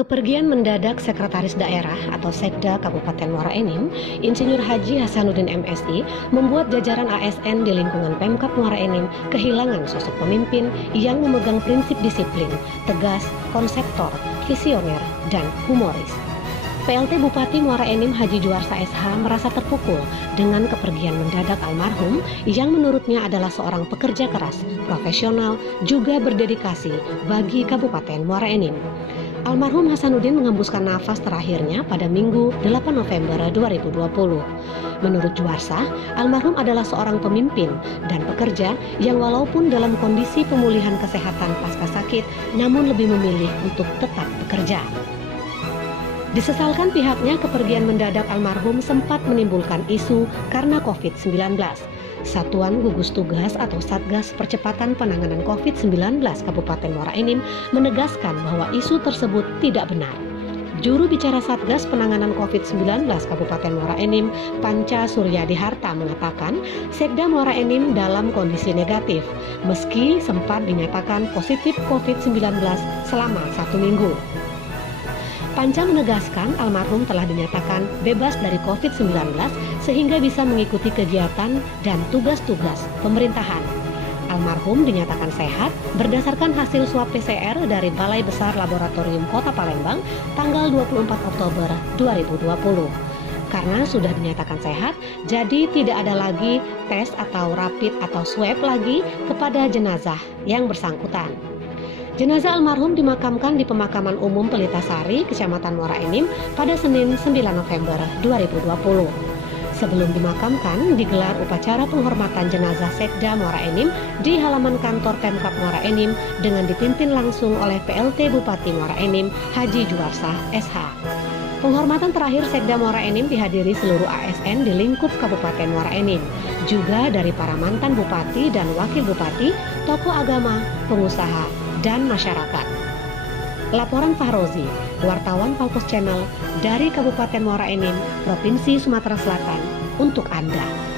Kepergian mendadak Sekretaris Daerah atau Sekda Kabupaten Muara Enim, Insinyur Haji Hasanuddin MSI, membuat jajaran ASN di lingkungan Pemkab Muara Enim kehilangan sosok pemimpin yang memegang prinsip disiplin, tegas, konseptor, visioner, dan humoris. PLT Bupati Muara Enim Haji Juarsa SH merasa terpukul dengan kepergian mendadak almarhum yang menurutnya adalah seorang pekerja keras, profesional, juga berdedikasi bagi Kabupaten Muara Enim. Almarhum Hasanuddin mengembuskan nafas terakhirnya pada Minggu 8 November 2020. Menurut Juarsa, almarhum adalah seorang pemimpin dan pekerja yang walaupun dalam kondisi pemulihan kesehatan pasca sakit, namun lebih memilih untuk tetap bekerja. Disesalkan pihaknya, kepergian mendadak almarhum sempat menimbulkan isu karena COVID-19. Satuan Gugus Tugas atau Satgas Percepatan Penanganan COVID-19 Kabupaten Muara Enim menegaskan bahwa isu tersebut tidak benar. Juru bicara Satgas Penanganan COVID-19 Kabupaten Muara Enim, Panca Suryadi Harta, mengatakan Sekda Muara Enim dalam kondisi negatif, meski sempat dinyatakan positif COVID-19 selama 1 minggu. Panca menegaskan almarhum telah dinyatakan bebas dari COVID-19 sehingga bisa mengikuti kegiatan dan tugas-tugas pemerintahan. Almarhum dinyatakan sehat berdasarkan hasil swab PCR dari Balai Besar Laboratorium Kota Palembang tanggal 24 Oktober 2020. Karena sudah dinyatakan sehat, jadi tidak ada lagi tes atau rapid atau swab lagi kepada jenazah yang bersangkutan. Jenazah almarhum dimakamkan di Pemakaman Umum Pelitasari, Kecamatan Muara Enim pada Senin 9 November 2020. Sebelum dimakamkan, digelar upacara penghormatan jenazah Sekda Muara Enim di halaman kantor Pemkab Muara Enim dengan dipimpin langsung oleh PLT Bupati Muara Enim Haji Juarsa SH. Penghormatan terakhir Sekda Muara Enim dihadiri seluruh ASN di lingkup Kabupaten Muara Enim, juga dari para mantan bupati dan wakil bupati, tokoh agama, pengusaha, dan masyarakat. Laporan Fahrozi, wartawan Palpos Channel dari Kabupaten Muara Enim, Provinsi Sumatera Selatan, untuk Anda.